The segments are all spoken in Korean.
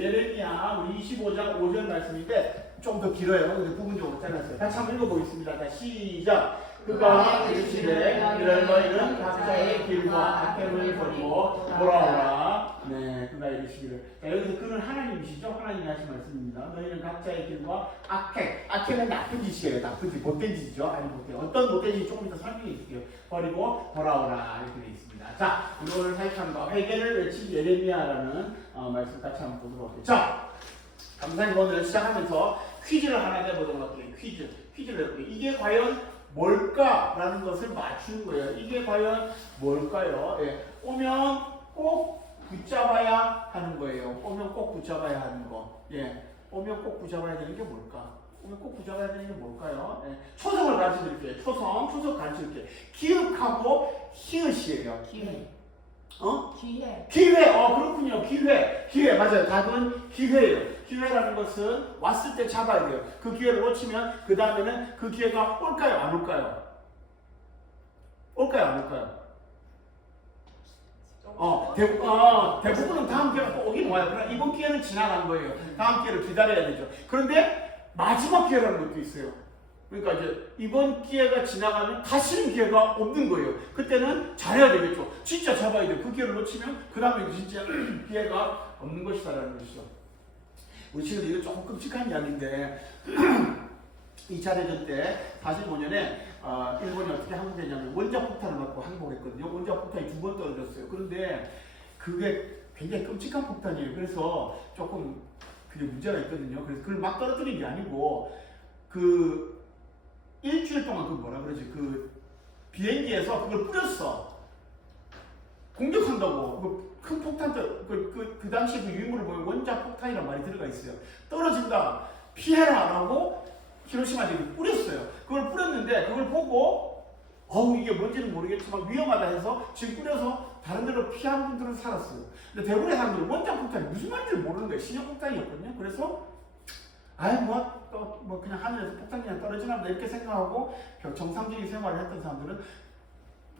예레미야 우리 25장 5절 말씀인데 좀 더 길어요. 근데 부분적으로 잘랐어요. 같이 한번 읽어보겠습니다. 자, 시작. 그가 이르시되 이런 너희는 각자의 길과 악행을 버리고 돌아오라. 네, 그가 이르시기를. 자, 여기서 그는 하나님이시죠? 하나님이 하신 말씀입니다. 너희는 각자의 길과 악행은 나쁜 짓이에요. 나쁜 짓, 못된 짓이죠. 아니 못된. 어떤 못된 짓 조금 이따 설명해 줄게요. 버리고 돌아오라 이렇게 되어 있습니다. 자, 우리 오늘 살펴보는 거 회개를 외친 예레미야라는 말씀 같이 한번 보도록 할게요. 자, 감사님 오늘 시작하면서 퀴즈를 하나 내보도록 할게요. 퀴즈를 해볼게요. 이게 과연 뭘까라는 것을 맞추는 거예요. 이게 과연 뭘까요? 예. 오면 꼭 붙잡아야 하는 거예요. 오면 꼭 붙잡아야 하는 거. 예. 오면 꼭 붙잡아야 되는 게 뭘까? 오면 꼭 붙잡아야 되는 게 뭘까요? 예. 초성을 가르쳐 드릴게요. 초성 가르쳐 드릴게요. 기획하고 히읗이에요. 기회. 기회. 기회. 그렇군요. 기회. 맞아요. 답은 기회예요. 기회라는 것은 왔을 때 잡아야 돼요. 그 기회를 놓치면 그 다음에는 그 기회가 올까요? 안 올까요? 올까요? 안 올까요? 대부분은 다음 기회가 또 오긴 와요. 그러나 이번 기회는 지나간 거예요. 다음 기회를 기다려야 되죠. 그런데 마지막 기회라는 것도 있어요. 그러니까 이제 이번 기회가 지나가면 다시는 기회가 없는 거예요. 그때는 잘해야 되겠죠. 진짜 잡아야 돼요. 그 기회를 놓치면 그 다음에 진짜 기회가 없는 것이다라는 것이죠. 우리 친구들 이거 조금 끔찍한 이야기인데 2차 대전 때 45년에 일본이 어떻게 항복했냐면 원자폭탄을 맞고 항복했거든요. 원자폭탄이 2번 떨어졌어요. 그런데 그게 굉장히 끔찍한 폭탄이에요. 그래서 조금 그게 문제가 있거든요. 그래서 그걸 막 떨어뜨린 게 아니고 그 일주일 동안 그 뭐라 그러지? 그 비행기에서 그걸 뿌렸어. 공격한다고. 큰 폭탄도 그 당시 그 유인물을 보면 원자 폭탄이란 말이 들어가 있어요. 떨어진다. 피해라 안 하고 히로시마에 뿌렸어요. 그걸 뿌렸는데 그걸 보고 이게 뭔지는 모르겠지만 위험하다 해서 지금 뿌려서 다른 데로 피한 분들은 살았어요. 근데 대부분의 사람들은 원자 폭탄이 무슨 말인지 모르는 거예요. 신형 폭탄이었거든요. 그래서 그냥 하늘에서 폭탄이 그냥 떨어지나 보다 이렇게 생각하고 정상적인 생활을 했던 사람들은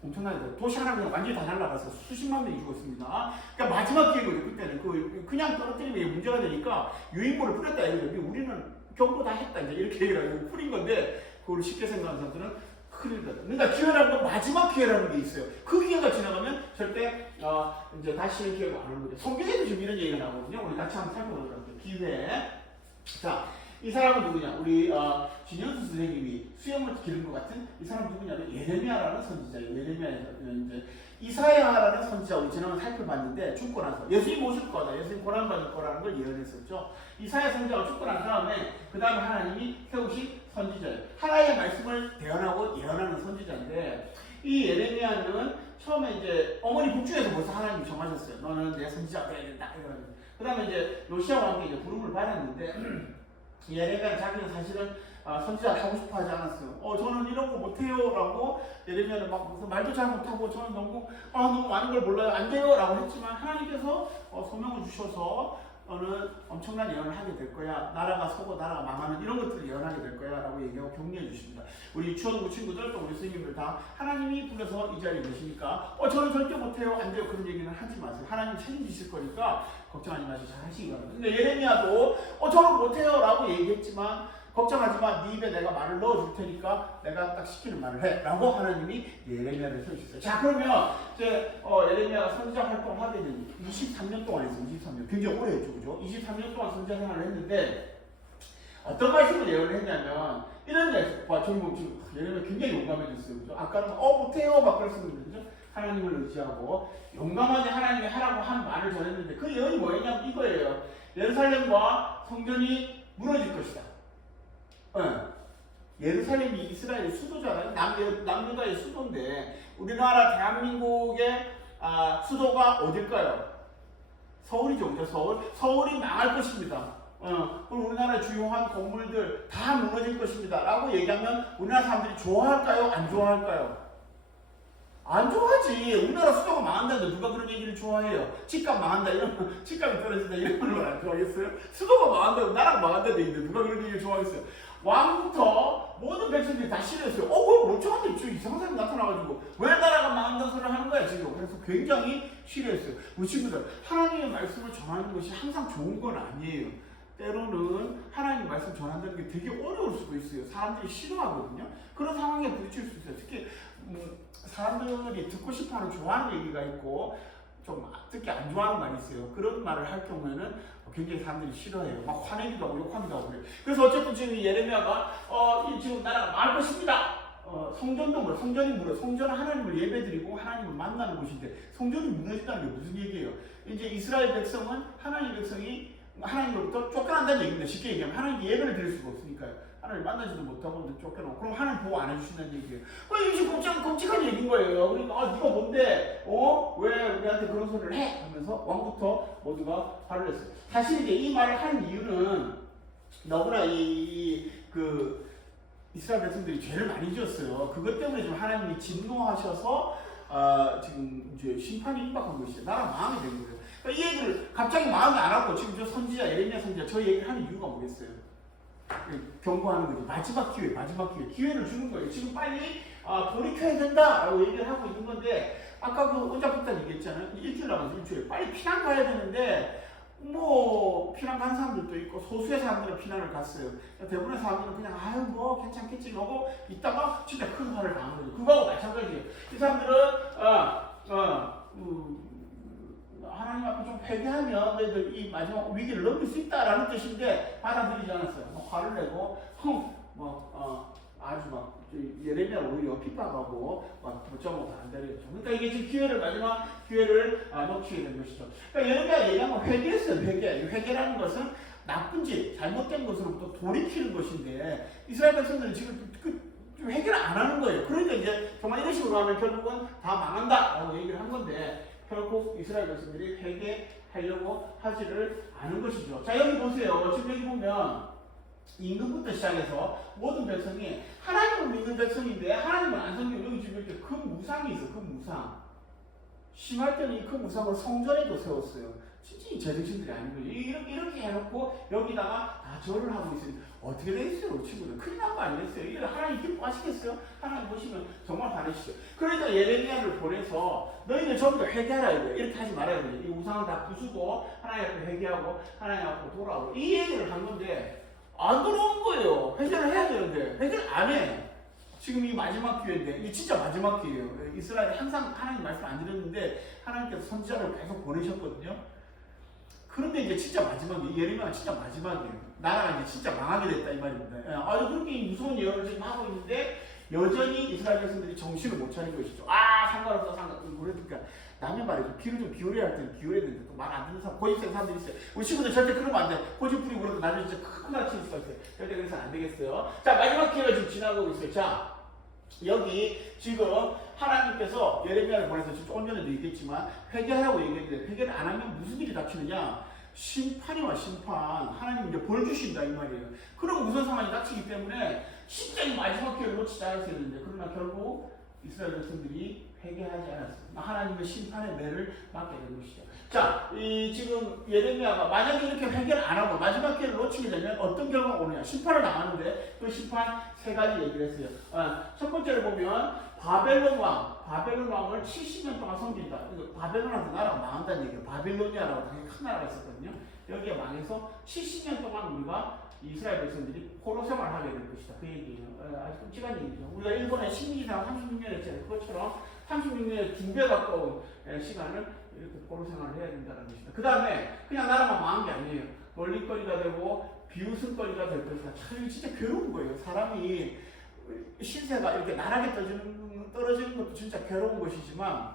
엄청나게 도시 하나 그냥 완전히 다 날아가서 수십만 명이 죽었습니다. 그러니까 마지막 기회거든요. 그때는 그냥 떨어뜨리면 이게 문제가 되니까 유인물을 뿌렸다 이거죠. 우리는 경고 다 했다 이제 이렇게 얘기를 하고 뿌린 건데 그걸 쉽게 생각하는 사람들은 큰일 났다. 그러니까 기회라는 건 마지막 기회라는 게 있어요. 그 기회가 지나가면 절대 이제 다시 기회가 안 오는 거죠. 성경에도 지금 이런 얘기가 나오거든요. 우리 같이 한번 살펴보도록 할게요. 기회. 자, 이 사람은 누구냐? 우리 진영수 선생님이 수염을 기른 것 같은 이 사람 누구냐면 예레미야라는 선지자예요. 예레미야는 이제 이사야라는 선지자 우리 지난번 살펴봤는데 죽고 나서 예수님 오실 거다. 예수님 고난 받을 거라는 걸 예언했었죠. 이사야 선지자가 죽고 난 다음에 그 다음에 하나님이 세우신 선지자예요. 하나님의 말씀을 대언하고 예언하는 선지자인데 이 예레미야는 처음에 이제 어머니 북중에서 벌써 하나님이 정하셨어요. 너는 내 선지자가 돼야 된다. 그 다음에 이제 요시아와 함께 이제 부름을 받았는데 예레미야는 자기는 사실은 선지자 하고 싶어 하지 않았어요. 저는 이런 거 못해요 라고 예레미야는 막 무슨 말도 잘 못하고 저는 너무 많은 걸 몰라요. 안 돼요 라고 했지만 하나님께서 소명을 주셔서 너는 엄청난 예언을 하게 될 거야. 나라가 서고 나라가 망하는 이런 것들을 예언하게 될 거야 라고 얘기하고 격려해 주십니다. 우리 유치원부 친구들 또 우리 선생님들 다 하나님이 불러서 이 자리에 계시니까 저는 절대 못해요. 안 돼요. 그런 얘기는 하지 마세요. 하나님 책임지실 거니까 걱정하지 마시고 잘 하시기 바랍니다. 근데 예레미야도 저는 못해요 라고 얘기했지만 걱정하지 마. 네 입에 내가 말을 넣어줄 테니까 내가 딱 시키는 말을 해 라고 하나님이 예레미야를 세우셨어요. 자, 그러면 이제 예레미야가 선지자 활동을 하게 된 23년 동안 했어요. 23년. 굉장히 오래 했죠. 그죠? 23년 동안 선지자 생활을 했는데 어떤 말씀을 예언을 했냐면 이런 얘기 지금 예레미야 굉장히 용감해졌어요. 그죠? 아까는 못해요 막 그랬었는데 그죠? 하나님을 의지하고 용감하게 하나님이 하라고 한 말을 전했는데 그 예언이 뭐였냐면 이거예요. 예루살렘과 성전이 무너질 것이다. 예루살렘이 이스라엘의 수도잖아요. 남유다의 수도인데 우리나라 대한민국의 수도가 어딜까요? 서울이죠. 그죠? 서울이 망할 것입니다. 그리고 우리나라의 주요한 건물들 다 무너질 것입니다 라고 얘기하면 우리나라 사람들이 좋아할까요? 안 좋아할까요? 안 좋아하지. 우리나라 수도가 망한다는데 누가 그런 얘기를 좋아해요? 집값 망한다 이런 집값이 떨어진다 이런 걸 안 좋아하겠어요? 수도가 망한다고 나라가 망한다는 얘기인데 누가 그런 얘기를 좋아하겠어요? 왕부터 모든 백성들이 다 싫어했어요. 왜 멀쩡한데 저 이상한 사람이 나타나가지고 왜 나라가 망한다는 소리를 하는 거야 지금. 그래서 굉장히 싫어했어요. 우리 친구들, 하나님의 말씀을 전하는 것이 항상 좋은 건 아니에요. 때로는 하나님 말씀 전한다는 게 되게 어려울 수도 있어요. 사람들이 싫어하거든요. 그런 상황에 부딪힐 수 있어요. 특히 사람들이 듣고 싶어하는 좋아하는 얘기가 있고 좀 듣기 안 좋아하는 말이 있어요. 그런 말을 할 경우에는 굉장히 사람들이 싫어해요. 막 화내기도 하고 욕하기도 하고 그래요. 그래서 어쨌든 지금 예레미야가 지금 나라가 망할 것입니다. 성전도 물어, 성전이 물어, 성전은 하나님을 예배드리고 하나님을 만나는 곳인데 성전이 무너진다는 게 무슨 얘기예요? 이제 이스라엘 백성은 하나님 백성이 하나님으로부터 쫓겨난다는 얘기입니다. 쉽게 얘기하면 하나님께 예배를 드릴 수가 없으니까요. 하나님 만나지도 못하고 쫓겨나고 그럼 하나님 보호 안 해주신다는 얘기예요. 이게 지금 끔찍한 얘기인 거예요. 그러니까 네가 뭔데? 왜 우리한테 그런 소리를 해? 하면서 왕부터 모두가 화를 냈어요. 사실 이제 이 말을 한 이유는 너무나 이스라엘 백성들이 죄를 많이 지었어요. 그것 때문에 지금 하나님이 진노하셔서 지금 이제 심판이 임박한 것이죠. 나라 망하게 된 거예요. 그러니까 이 얘기를 갑자기 마음이 안 하고 지금 저 선지자 예레미야 선지자 저 얘기를 하는 이유가 뭐겠어요? 경고하는 거죠. 마지막 기회를 주는 거예요. 지금 빨리 돌이켜야 된다라고 얘기를 하고 있는 건데 아까 그 원작부터 얘기했잖아요. 일주일 남았어. 일주일 빨리 피난 가야 되는데 피난 간 사람들도 있고 소수의 사람들은 피난을 갔어요. 대부분의 사람들은 그냥 괜찮겠지 하고 있다가 진짜 큰 화를 당한 거죠. 그거하고 마찬가지예요. 이 사람들은 하나님 앞에 좀 회개하면 너희들 이 마지막 위기를 넘길 수 있다라는 뜻인데 받아들이지 않았어요. 화를 내고 아주 예레미야 오히려 핍박하고 못잡고 반대했죠. 그러니까 이게 지금 마지막 기회를 놓치게 된 것이죠. 그러니까 예레미야 얘기하면 회개했어요. 회개라는 것은 나쁜 짓, 잘못된 것으로부터 돌이키는 것인데 이스라엘 백성들은 지금 회개를 안 하는 거예요. 그러니까 이제 정말 이런 식으로 하면 결국은 다 망한다라고 얘기를 한 건데 결국 이스라엘 백성들이 회개하려고 하지를 않은 것이죠. 자, 여기 보세요. 지금 여기 보면 임금부터 시작해서 모든 백성이 하나님을 믿는 백성인데 하나님을 안 섬기고 여기 지금 이렇게 큰 무상이 있어. 큰 무상. 심할 때는 이 큰 무상을 성전에도 세웠어요. 진짜 제정신들이 아닌 거예요. 이렇게 해놓고 여기다가 다 절을 하고 있으니 어떻게 되겠어요, 친구들? 큰일 난 거 아니겠어요? 이거 하나님 기뻐하시겠어요? 하나님 보시면 정말 화내시죠. 그러니까 예레미야를 보내서 너희들 전부 다 회개하라 이렇게 하지 말아야 돼요. 이 우상을 다 부수고 하나님 앞에 회개하고 하나님 앞으로 돌아오고 이 얘기를 한 건데 안 돌아온 거예요. 회개를 해야 되는데 회개를 안 해. 지금 이 마지막 기회인데 이게 진짜 마지막 기회예요. 이스라엘이 항상 하나님 말씀 안 들었는데 하나님께서 선지자를 계속 보내셨거든요. 그런데 이제 진짜 마지막이에요. 예레미야가 진짜 마지막이에요. 나라가 이제 진짜 망하게 됐다 이 말입니다. 그렇게 무서운 예언을 지금 하고 있는데 여전히 이스라엘 백성들이 정신을 못 차린 것이죠. 상관없어. 그러니까 남의 말에 귀를 좀 기울여야 할 때는 기울여야 되는데 또 말 안 듣는 사람, 고집센 사람들이 있어요. 우리 친구들 절대 그러면 안 돼. 고집 부리고 그러면 나중에 진짜 큰 말 칠 수가 있어요. 절대 그래서는 안 되겠어요. 자, 마지막 기회가 지금 지나가고 있어요. 자, 여기 지금 하나님께서 예레미야를 보내서 지금 조금 전에도 얘기했지만 회개하라고 얘기했는데 회개를 안 하면 무슨 일이 닥치느냐? 심판이 와, 심판. 하나님 이제 벌 주신다 이 말이에요. 그런 무슨 상황이 닥치기 때문에 진짜 이 마지막 기회를 놓치지 않았어야 되는데 그러나 결국 이스라엘 백성들이 회개하지 않았어요. 하나님의 심판의 매를 맞게 된 것이죠. 자, 지금 예레미야가 만약에 이렇게 회개를 안 하고 마지막 기회를 놓치게 되면 어떤 결과가 오느냐? 심판을 당하는데 그 심판 세 가지 얘기를 했어요. 첫 번째를 보면 바벨론 왕을 70년 동안 섬긴다. 바벨론한테 나라가 망한다는 얘기예요. 바빌로니아라고 되게 큰 나라가 있었거든요. 여기에 망해서 70년 동안 우리가 이스라엘 백성들이 포로 생활을 하게 될 것이다. 그 얘기예요. 아주 끔찍한 얘기죠. 우리가 일본에 식민지상 36년 했잖아요. 그것처럼 36년에 2배 가까운 시간을 이렇게 포로 생활을 해야 된다는 것이다. 그 다음에 그냥 나라만 망한 게 아니에요. 놀림거리가 되고 비웃음거리가 될 것이다. 참 진짜 괴로운 거예요. 사람이 신세가 이렇게 나락에 떨어지는 것도 진짜 괴로운 것이지만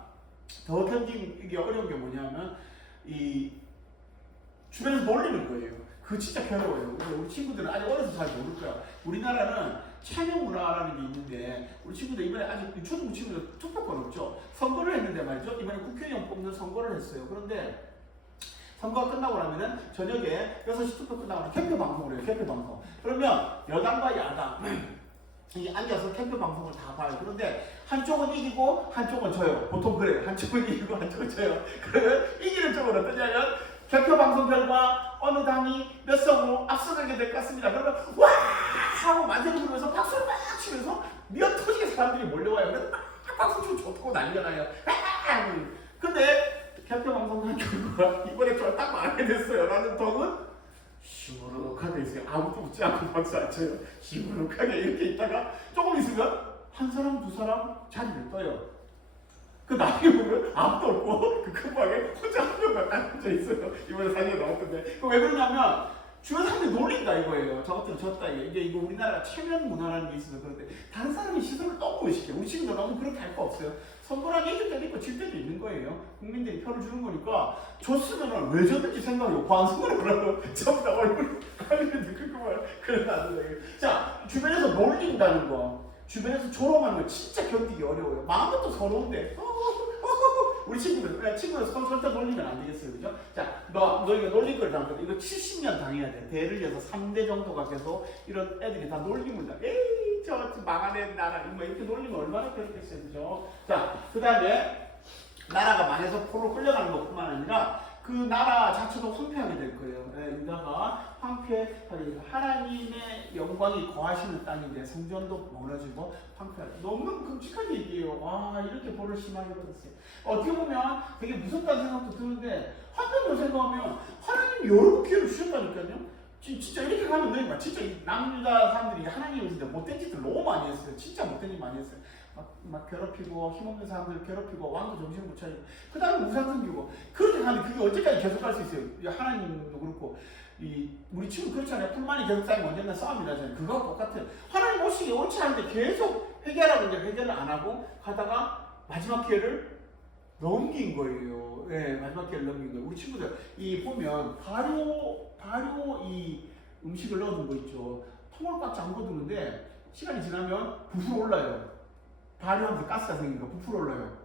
더 견디기 어려운 게 뭐냐면 이 주변에서 놀리는 거예요. 그거 진짜 괴로워요. 우리 친구들은 아직 어려서 잘 모를 거야. 우리나라는 참여 문화라는 게 있는데 우리 친구들 이번에 아직 초등부 친구들 투표권 없죠. 선거를 했는데 말이죠. 이번에 국회의원 뽑는 선거를 했어요. 그런데 선거가 끝나고 나면은 저녁에 6시 투표 끝나고 나면 캠프 방송을 해요. 캠프 방송. 그러면 여당과 야당 앉아서 캠프 방송을 다 봐요. 그런데 한쪽은 이기고 한쪽은 져요. 보통 그래요. 한쪽은 이기고 한쪽은 져요. 그러면 이기는 쪽은 어떠냐면 캠프 방송 결과 어느 당이 몇 석으로 앞서가게 될 것 같습니다. 그러면 와 하고 만세를 부르면서 박수를 막 치면서 미어 터지게 사람들이 몰려와요. 그래서 막 박수 치고 좋고 난리가 나요. 근데 개표 방송한 결과 이번에 저를 딱 말하게 됐어요. 라는 덕은 시무룩하게 있어요. 아무도 웃지 않고 박수 안 쳐요. 시무룩하게 이렇게 있다가 조금 있으면 한 사람 두 사람 자리를 떠요. 그 나중에 보면 아무도 없고 그 큰 방에 혼자 한 명만 딱 앉아 있어요. 이번에 사진에 나왔던데. 그 왜 그러냐면 주변 사람들이 놀린다 이거예요. 저것들은 졌다 이게 이거 우리나라가 체면 문화라는 게 있어서 그런데 다른 사람의 시선을 너무 의식해. 우리 친구들 너무 그렇게 할 거 없어요. 선거라는 이길 때도 있고 질 때도 있는 거예요. 국민들이 표를 주는 거니까 줬으면 왜 줬는지 생각하고 반성을 하라고 전부 다 얼굴 가리는데 그거만 그래서 안 돼요. 자 주변에서 놀린다는 거. 주변에서 조롱하는 거 진짜 견디기 어려워요. 마음은 또 서러운데 우리 친구들 서로 절대 놀리면 안 되겠어요. 그죠? 자, 너 이거 놀린 걸 당하거든. 이거 70년 당해야 돼. 대를 이어서 3대 정도가 계속 이런 애들이 다 놀림을 당. 에이 저 망하는 나라 뭐 이렇게 놀리면 얼마나 그렇겠어요. 그죠? 자, 그 다음에 나라가 망해서 포로 끌려가는 것뿐만 아니라 그 나라 자체도 황폐하게 될 거예요. 유다가 황폐하게 돼서 하나님의 영광이 거하시는 땅인데 성전도 무너지고 황폐하게. 너무너무 끔찍한 얘기예요. 와 이렇게 벌을 심하게 받았어요. 어떻게 보면 되게 무섭다는 생각도 드는데 한편으로 생각하면 하나님이 여러 번 기회를 주셨다니까요. 진짜 이렇게 가면 너희 진짜 남유다 사람들이 하나님을 진짜 못된 짓들 너무 많이 했어요. 진짜 못된 짓 많이 했어요. 막 괴롭히고 힘없는 사람들 괴롭히고 왕도 정신 못 차리고 그 다음에 우상 섬기고 그렇게 가는데 그게 언제까지 계속 갈 수 있어요. 하나님도 그렇고 우리 친구 그렇잖아요. 불만이 계속 쌓이면 언젠가 싸움이 나잖아요. 그거와 똑같아요. 하나님 오시기 옳지 않은데 계속 회개하라고 이제 회개를 안 하고 가다가 마지막 기회를 넘긴 거예요. 네, 마지막 기회를 넘긴 거예요. 우리 친구들 보면 발효 이 음식을 넣어둔 거 있죠. 통을 꽉 잠궈두는데 시간이 지나면 부풀어 올라요. 발효하면서 가스가 생기니까 부풀어 올라요.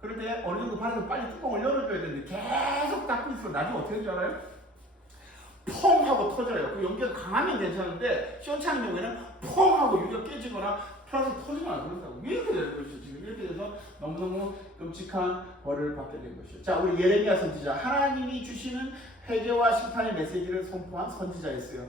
그런데 어느 정도 발효해서 빨리 뚜껑을 열어줘야 되는데 계속 닫고 있으면 나중에 어떻게 되는 줄 알아요? 펑 하고 터져요. 그 연기가 강하면 괜찮은데 시원찮은 경우에는 펑 하고 유리가 깨지거나 플라스틱 터지거나 그런다고. 왜 이렇게 되는 것이죠? 지금 이렇게 돼서 너무너무 끔찍한 벌을 받게 된 것이죠. 자, 우리 예레미야 선지자, 하나님이 주시는 회개와 심판의 메시지를 선포한 선지자였어요.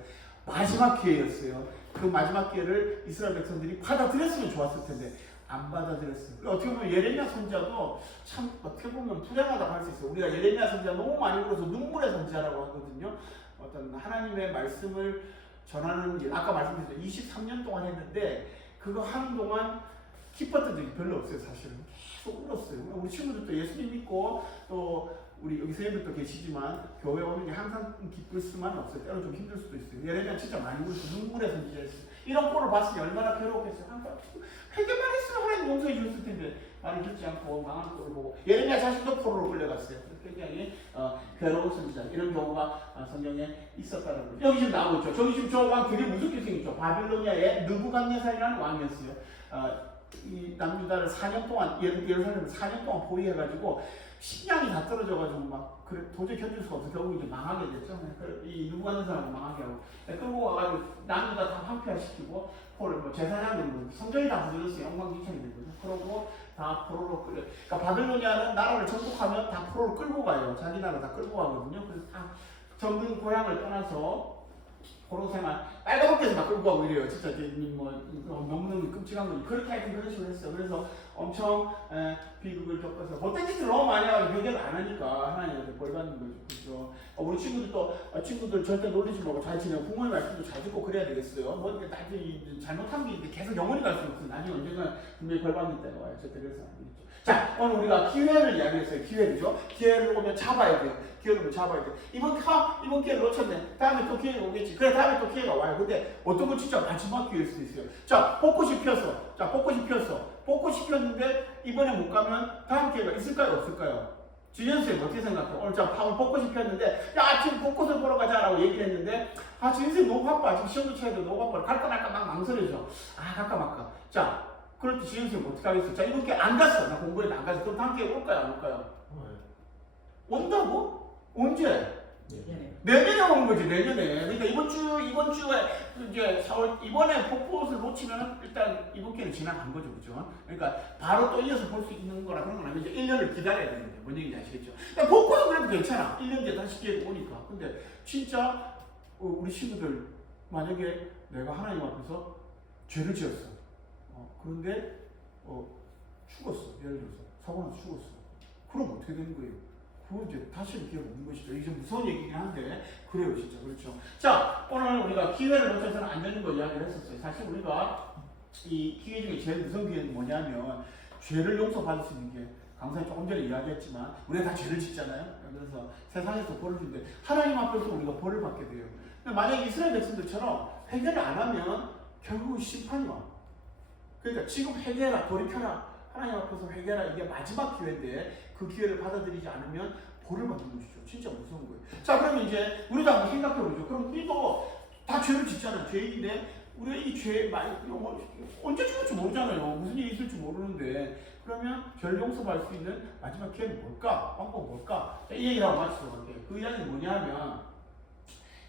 마지막 기회였어요. 그 마지막 기회를 이스라엘 백성들이 받아들였으면 좋았을 텐데 안 받아들였어요. 어떻게 보면 예레미야 선지자도 참 어떻게 보면 불행하다고 할 수 있어요. 우리가 예레미야 선지자 너무 많이 불러서 눈물의 선지자라고 하거든요. 어떤 하나님의 말씀을 전하는 일, 아까 말씀드렸죠. 23년 동안 했는데 그거 하는 동안 기뻤던 적이 별로 없어요. 사실은 계속 울었어요. 우리 친구들도 예수님 믿고 또 우리 여기 선생님들도 계시지만 교회 오는 게 항상 기쁠 수만 없어요. 때로 좀 힘들 수도 있어요. 예레미야 진짜 많이 울었어요. 눈물의 선지자였어요. 이런 꼴을 봤으니 얼마나 괴로웠겠어요. 항상 회개만 했으면 하나님 용서해 주셨을 텐데 말을 듣지 않고 망한 꼴을 보고 예레미야 자신도 포로로 끌려갔어요. 굉장히 괴로운 선지자 이런 경우가 성경에 있었다는 거죠. 여기 지금 나오고 있죠. 저기 지금 저 왕 되게 무섭게 생겼죠. 바빌로니아의 느부갓네살이라는 왕이었어요. 이 남유다를 4년 동안 예루살렘을 4년 동안 포위해가지고 식량이 다 떨어져가지고 막 그래 도저히 견딜 수가 없어. 결국 이제 망하게 됐죠. 이 느부갓네살을 망하게 하고 끌고 와가지고 남유다 다 황폐화시키고 포를 뭐 제사장들 성전이 다 부서졌어요. 엉망진창이 된 거죠. 그러고 다 포로로 끌려. 그러니까 바빌로니아는 나라를 정복하면 다 포로로 끌고 가요. 자기 나라 다 끌고 가거든요. 그래서 다 정든 고향을 떠나서 포로 생활 빨간옷 에서 막 끌고 가고 이래요. 진짜 뭐 너무너무 끔찍한 거지. 그렇게 하여튼 그런 식으로 했어요. 그래서 엄청 비극을 겪어서 못된 짓을 너무 많이 하고 회개를 안 하니까 하나님한테 벌 받는 거죠. 그렇죠. 우리 친구들도 친구들 절대 놀리지 말고 잘 지내고 부모의 말씀도 잘 듣고 그래야 되겠어요. 뭐 나중에 잘못한 게 있는데 계속 영원히 갈 수는 없어요. 나중에 언젠가 분명히 벌 받는 때가 와요. 절대 그래서 안 되겠죠. 자, 오늘 우리가 기회를 이야기했어요. 기회죠. 기회를 오면 잡아야 돼요. 기회를 오면 잡아야 돼요. 이번 기회를 놓쳤네. 다음에 또 기회가 오겠지. 그래, 다음에 또 기회가 와요. 근데 어떤 건 진짜 마지막 기회일 수도 있어요. 자, 벚꽃이 피었어. 자, 벚꽃이 피었어. 벚꽃이 피었는데 이번에 못 가면 다음 기회가 있을까요? 없을까요? 지현 선생님 어떻게 생각해요? 오늘 벚꽃이 피었는데 야 지금 벚꽃을 보러 가자라고 얘기를 했는데 지현 선생님 너무 바빠. 지금 시험도 쳐야 돼. 너무 바빠. 갈까 말까 막 망설여져. 갈까 말까. 자, 그럴 때 지현 선생님 어떻게 하겠어요? 자, 이번 기회 안 갔어. 나 공부해도 안 갔어. 그럼 다음 기회 올까요? 안 올까요? 온다고? 언제? 내년에 오는 거지. 내년에. 그러니까 이번 주에 이제 4월 이번에 벚꽃을 놓치면 일단 이번 기회는 지나간 거죠, 그죠? 그러니까 바로 또 이어서 볼 수 있는 거라 그런 건 아니고 이제 1년을 기다려야 되는 거죠. 뭔 얘기인지 아시겠죠? 그러니까 벚꽃은 그래도 괜찮아. 1년 뒤에 다시 기회가 오니까. 근데 진짜 우리 친구들 만약에 내가 하나님 앞에서 죄를 지었어. 그런데 죽었어. 예를 들어서 사고 나서 죽었어. 그럼 어떻게 되는 거예요? 그거 이제 다시는 기회가 없는 것이죠. 이게 좀 무서운 얘기긴 한데 그래요, 진짜. 그렇죠. 자, 오늘 우리가 기회를 놓쳐서는 안 되는 거 이야기를 했었어요. 사실 우리가 이 기회 중에 제일 무서운 기회는 뭐냐면 죄를 용서받을 수 있는 게 강사님 조금 전에 이야기했지만 우리가 다 죄를 짓잖아요. 그래서 세상에서 벌을 주는데 하나님 앞에서 우리가 벌을 받게 돼요. 근데 만약에 이스라엘 백성들처럼 회개를 안 하면 결국 심판이 와. 그러니까 지금 회개해라, 돌이켜라, 하나님 앞에서 회개해라, 이게 마지막 기회인데 그 기회를 받아들이지 않으면 벌을 받는 것이죠. 진짜 무서운 거예요. 자, 그러면 이제 우리도 한번 생각해 보죠. 그럼 우리도 다 죄를 짓잖아요. 죄인인데 우리가 이 죄 언제 죽을지 모르잖아요. 무슨 일이 있을지 모르는데 그러면 죄를 용서받을 수 있는 마지막 기회는 뭘까? 방법은 뭘까? 자, 이 얘기를 하고 마치도록 할게요. 그 이야기는 뭐냐면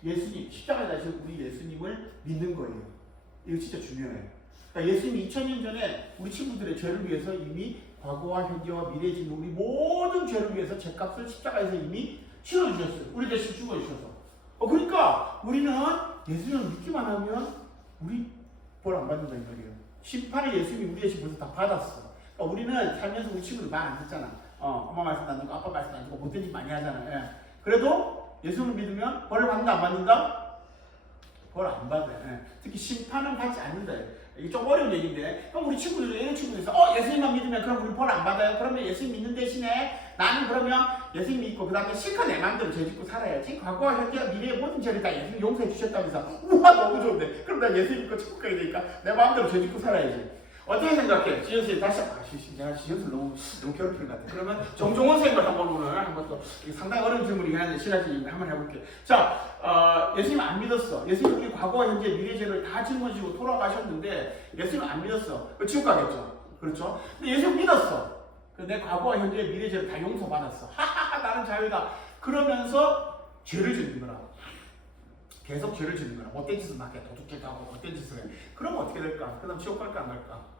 예수님, 십자가에 달리신 우리 예수님을 믿는 거예요. 이거 진짜 중요해요. 그러니까 예수님이 2000년 전에 우리 친구들의 죄를 위해서 이미 과거와 현재와 미래에 지는 우리 모든 죄를 위해서 죄값을 십자가에서 이미 치러주셨어요. 우리 대신 죽어주셔서. 그러니까 우리는 예수님을 믿기만 하면 우리 벌 안 받는다 이 말이에요. 심판을 예수님이 우리 대신 벌써 다 받았어. 그러니까 우리는 살면서 우리 친구들 말 안 듣잖아. 엄마 말씀 안 듣고 아빠 말씀 안 듣고 못된 짓 많이 하잖아. 예. 그래도 예수님을 믿으면 벌을 받는다 안 받는다? 벌 안 받아요. 예. 특히 심판은 받지 않는다. 이게 좀 어려운 얘기인데, 그럼 우리 친구들, 이런 친구들이 있어. 예수님만 믿으면 그럼 우리 벌 안 받아요? 그러면 예수님 믿는 대신에 나는 그러면 예수님 믿고 그 다음에 실컷 내 마음대로 죄 짓고 살아야지. 과거와 현재, 미래의 모든 죄를 다 예수님 용서해 주셨다면서 우와 너무 좋은데 그럼 나 예수님 믿고 천국 가야 되니까 내 마음대로 죄 짓고 살아야지. 어떻게 생각해? 지현씨 다시 내가 지현씨 너무 괴롭히는 것 같아. 그러면 정종원 선생님을 한번 또 상당히 어려운 질문이긴 한데 신하진님 한번 해볼게요. 자, 예수님 안 믿었어. 예수님 우리 과거와 현재 미래 죄를 다 짊어지고 돌아가셨는데 예수님 안 믿었어. 지옥 가겠죠. 그렇죠? 근데 예수님 믿었어. 내 과거와 현재 미래 죄를 다 용서받았어. 하하하 나는 자유다. 그러면서 죄를 짓는 거라. 계속 죄를 짓는 거라. 못된 짓을 막 해. 도둑질도 하고 못된 짓을 해. 그러면 어떻게 될까? 그 다음 지옥 갈까 안 갈까?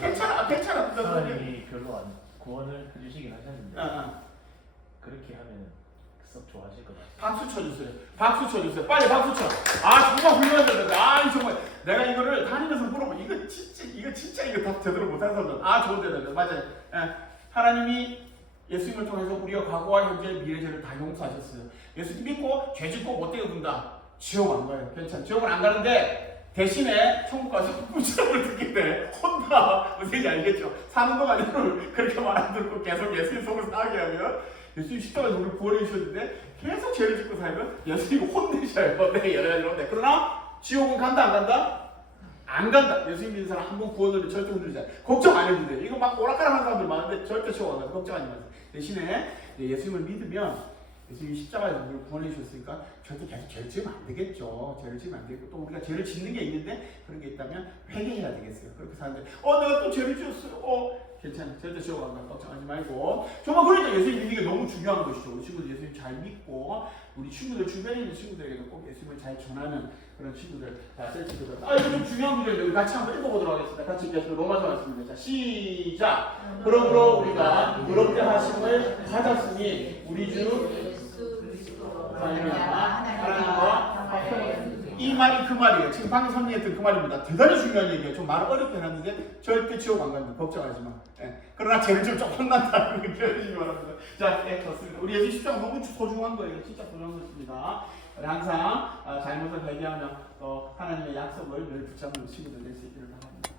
괜찮아. 하나님이 별로 구원을 해주시긴 하셨는데 그렇게 하면 썩 좋아하실 것 같아요. 박수 쳐주세요. 빨리 박수 쳐. 정말 훌륭하다. 정말 내가 이거를 다니면서 물어보면 이거 진짜 다 제대로 못하는 사람들. 좋은데 맞아요. 하나님이 예수님을 통해서 우리가 과거와 현재 미래 죄를 다 용서하셨어요. 예수님 믿고 죄 짓고 못되게 군다. 지옥 안 가요. 괜찮아. 지옥은 안 가는데 대신에 천국 가서 꾸지람을 듣게 돼. 혼나. 무슨 얘기 알겠죠? 사는 동안 이걸 그렇게 말 안 듣고 계속 예수님 속을 상하게 하면 예수님 십자가에서 우리를 구원해 주셨는데 계속 죄를 짓고 살면 예수님이 혼내셔요. 네, 여러 가지로. 네. 그러나 지옥은 간다 안 간다? 안 간다. 예수님 믿는 사람 한 번 구원을 절대 흔들리지 않아요. 걱정 안 해도 돼. 이거 막 오락가락 하는 사람들 많은데 절대 지옥 안 가요. 걱정하지 마세요. 대신에 예수님을 믿으면 예수님이 십자가에서 우리를 구원해 주셨으니까 절대 계속 죄를 지으면 안 되겠죠. 죄를 지으면 안 되고 또 우리가 죄를 짓는 게 있는데 그런 게 있다면 회개해야 되겠어요. 그렇게 사는데 내가 또 죄를 지었어요. 괜찮아. 절대 지옥 안 가. 걱정하지 말고. 정말 그러니까 예수님 믿는 게 너무 중요한 것이죠. 우리 친구들 예수님 잘 믿고 우리 친구들 주변에 있는 친구들에게도 꼭 예수님을 잘 전하는 그런 친구들. 자, 셀치들. 이거 좀 중요한 구절인데 우리 같이 한번 읽어보도록 하겠습니다. 같이 읽겠습니다. 로마서 말씀입니다. 자, 시작. 그러므로 우리가 그렇게 하심을 받았으니 우리 주 하나님과 이 말이 그 말이에요. 지금 방금 설명했던 그 말입니다. 대단히 중요한 얘기예요. 좀 말을 어렵게 해놨는데 절대 지옥 안 간다. 걱정하지 마. 그러나 죄를 좀 혼난다. 그렇게 해주시기 바랍니다. 자, 좋습니다. 우리 예수 십자가 너무 소중한 거예요. 진짜 소중한 것입니다. 항상 잘못을 회개하며 또 하나님의 약속을 늘 붙잡는 친구들 될 수 있기를 바랍니다.